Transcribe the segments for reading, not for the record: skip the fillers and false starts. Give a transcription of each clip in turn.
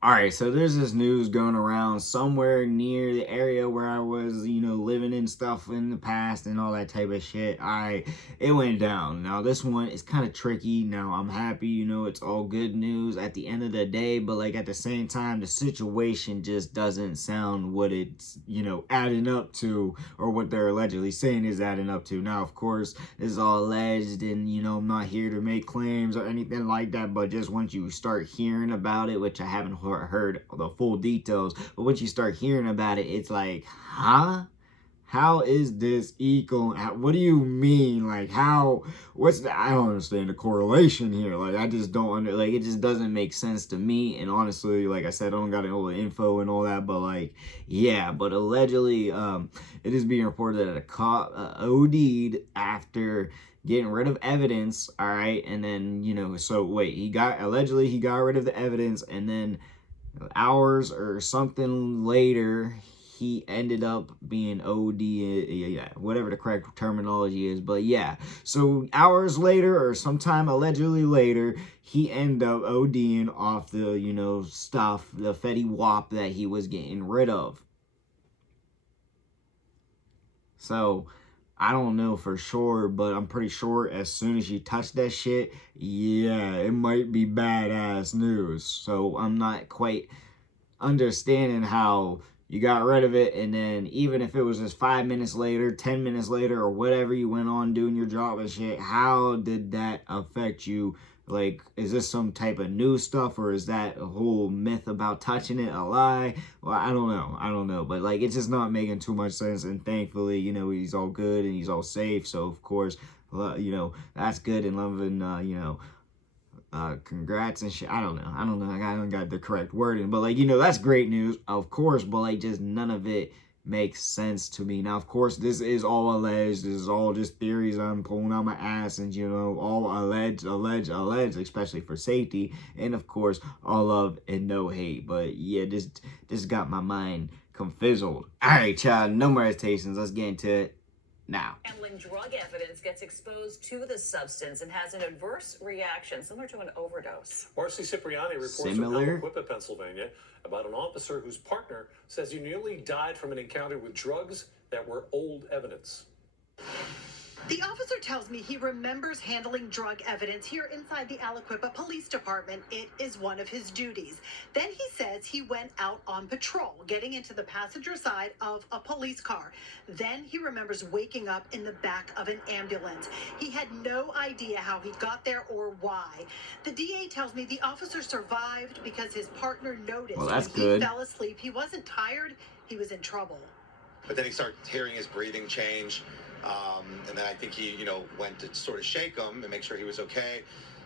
All right, so there's this news going around somewhere near the area where I was, living and stuff in the past and all that type of shit. All right, it went down. Now, this one is kind of tricky. Now, I'm happy, it's all good news at the end of the day, but like at the same time, the situation just doesn't sound what it's, adding up to, or what they're allegedly saying is adding up to. Now, of course, this is all alleged, and, I'm not here to make claims or anything like that, but just once you start hearing about it, which I haven't heard the full details, but once you start hearing about it, it's like, huh? How is this equal? What do you mean? Like, I don't understand the correlation here. Like, I just don't like, it just doesn't make sense to me. And honestly, like I said, I don't got all the info and all that, but like, yeah, but allegedly, it is being reported that a cop OD'd after getting rid of evidence. All right. And then, so wait, allegedly he got rid of the evidence, and then hours or something later, he ended up being OD, yeah, whatever the correct terminology is. But yeah, so hours later or sometime allegedly later, he ended up ODing off the, stuff, the Fetty Wap that he was getting rid of. So I don't know for sure, but I'm pretty sure as soon as you touch that shit, yeah, it might be badass news. So I'm not quite understanding how you got rid of it, and then even if it was just 5 minutes later, 10 minutes later, or whatever, you went on doing your job and shit, how did that affect you? Like, is this some type of new stuff, or is that a whole myth about touching it a lie? Well, I don't know, but like, it's just not making too much sense. And thankfully, he's all good and he's all safe, so of course, that's good. And loving, congrats and shit. I don't know. I don't got the correct wording, but like, that's great news, of course, but like, just none of it makes sense to me. Now, of course, this is all alleged. This is all just theories I'm pulling out my ass, and all alleged, especially for safety, and of course, all love and no hate. But yeah, this got my mind confizzled. All right, child, no more hesitations. Let's get into it now. Handling drug evidence gets exposed to the substance and has an adverse reaction similar to an overdose. Marcy Cipriani reports from Aliquippa, Pennsylvania, about an officer whose partner says he nearly died from an encounter with drugs that were old evidence. The officer tells me he remembers handling drug evidence here inside the Aliquippa Police Department. It is one of his duties. Then he says he went out on patrol, getting into the passenger side of a police car. Then he remembers waking up in the back of an ambulance. He had no idea how he got there or why. The DA tells me the officer survived because his partner noticed well, that's when good. He fell asleep. He wasn't tired. He was in trouble. But then he started hearing his breathing change. And then I think he, went to sort of shake him and make sure he was okay.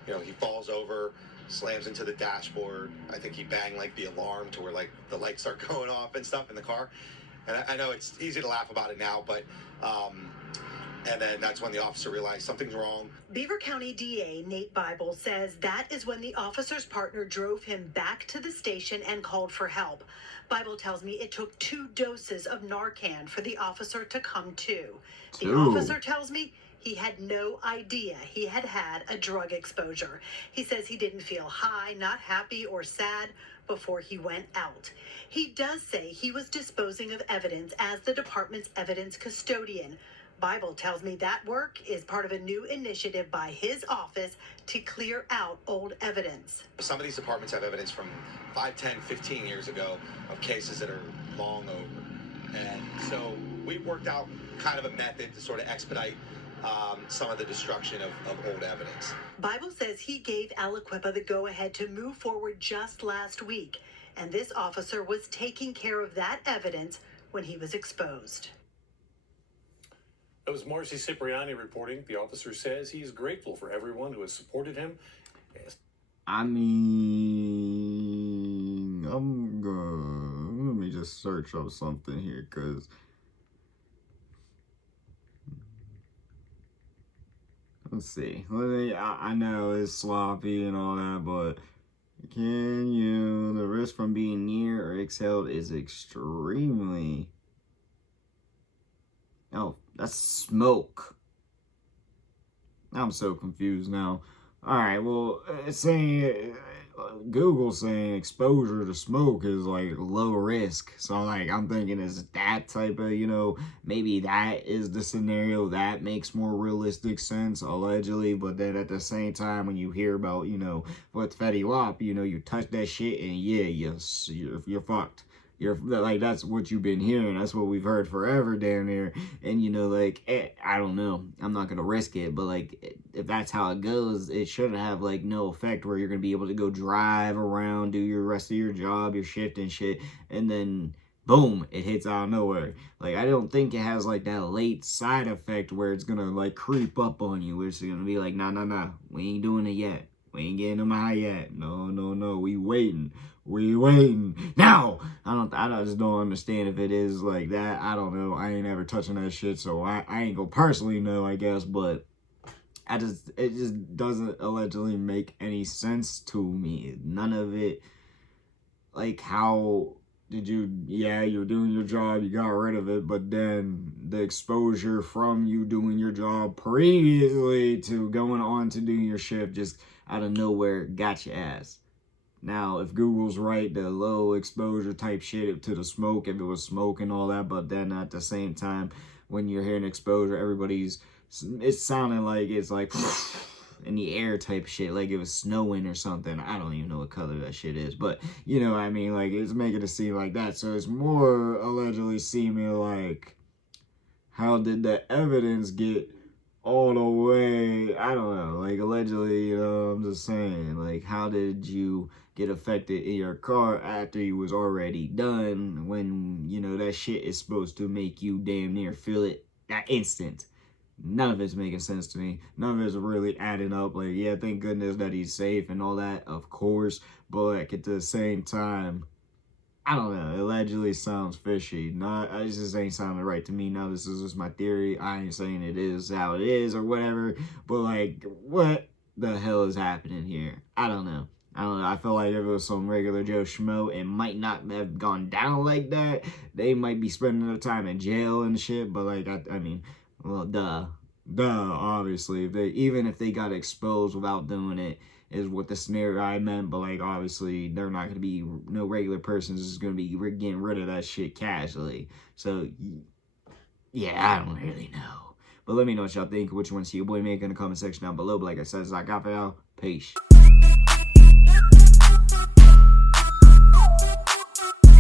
He falls over, slams into the dashboard. I think he banged like the alarm to where like the lights start going off and stuff in the car. And I know it's easy to laugh about it now, but and then that's when the officer realized something's wrong. Beaver County DA Nate Bible says that is when the officer's partner drove him back to the station and called for help. Bible tells me it took 2 doses of Narcan for the officer to come to. The officer tells me he had no idea he had had a drug exposure. He says he didn't feel high, not happy or sad before he went out. He does say he was disposing of evidence as the department's evidence custodian. Bible tells me that work is part of a new initiative by his office to clear out old evidence. Some of these departments have evidence from 5, 10, 15 years ago of cases that are long over. And so we've worked out kind of a method to sort of expedite some of the destruction of old evidence. Bible says he gave Aliquippa the go-ahead to move forward just last week, and this officer was taking care of that evidence when he was exposed. That was Marcy Cipriani reporting. The officer says he's grateful for everyone who has supported him. I mean, I'm gonna, let me just search up something here, because let's see. I know it's sloppy and all that, but the risk from being near or exhaled is extremely, oh, that's smoke. I'm so confused now. All right, well, it's saying Google saying exposure to smoke is like low risk. So like I'm thinking is that type of, you know, maybe that is the scenario that makes more realistic sense allegedly. But then at the same time, when you hear about, you know, what's Fetty Wap, you know, you touch that shit and yeah, you're fucked. You're like, that's what you've been hearing. That's what we've heard forever down there. And, you know, like, I don't know. I'm not going to risk it. But, like, if that's how it goes, it shouldn't have, like, no effect where you're going to be able to go drive around, do your rest of your job, your shift and shit. And then, boom, it hits out of nowhere. Like, I don't think it has, like, that late side effect where it's going to, like, creep up on you. It's going to be like, nah. We ain't doing it yet. We ain't getting them high yet. No. We waiting. Now, I just don't understand if it is like that. I don't know. I ain't ever touching that shit, so I ain't gonna personally know, I guess, but it just doesn't allegedly make any sense to me. None of it, like, how did you, yeah, you're doing your job, you got rid of it, but then the exposure from you doing your job previously to going on to doing your shift just out of nowhere got your ass. Now, if Google's right, the low exposure type shit to the smoke, if it was smoke and all that, but then at the same time, when you're hearing exposure, it's sounding like it's like in the air type shit, like it was snowing or something. I don't even know what color that shit is, but you know what I mean? Like, it's making it seem like that. So it's more allegedly seeming like, how did the evidence get all the way, I don't know, like allegedly, you know, I'm just saying, like, how did you get affected in your car after you was already done when, you know, that shit is supposed to make you damn near feel it that instant? None of it's making sense to me. None of it's really adding up. Like, yeah, thank goodness that he's safe and all that, of course, but like at the same time, I don't know. It allegedly sounds fishy. It just ain't sounding right to me. Now, this is just my theory. I ain't saying it is how it is or whatever. But, like, what the hell is happening here? I don't know. I feel like if it was some regular Joe Schmo, it might not have gone down like that. They might be spending their time in jail and shit. But, like, I mean, well, duh, obviously. Even if they got exposed without doing it, is what the scenario I meant, but like obviously they're not going to be, no regular person's just going to be getting rid of that shit casually. So yeah, I don't really know. But let me know what y'all think. Which one's your boy make in the comment section down below. But like I said, it's like I fell. Peace.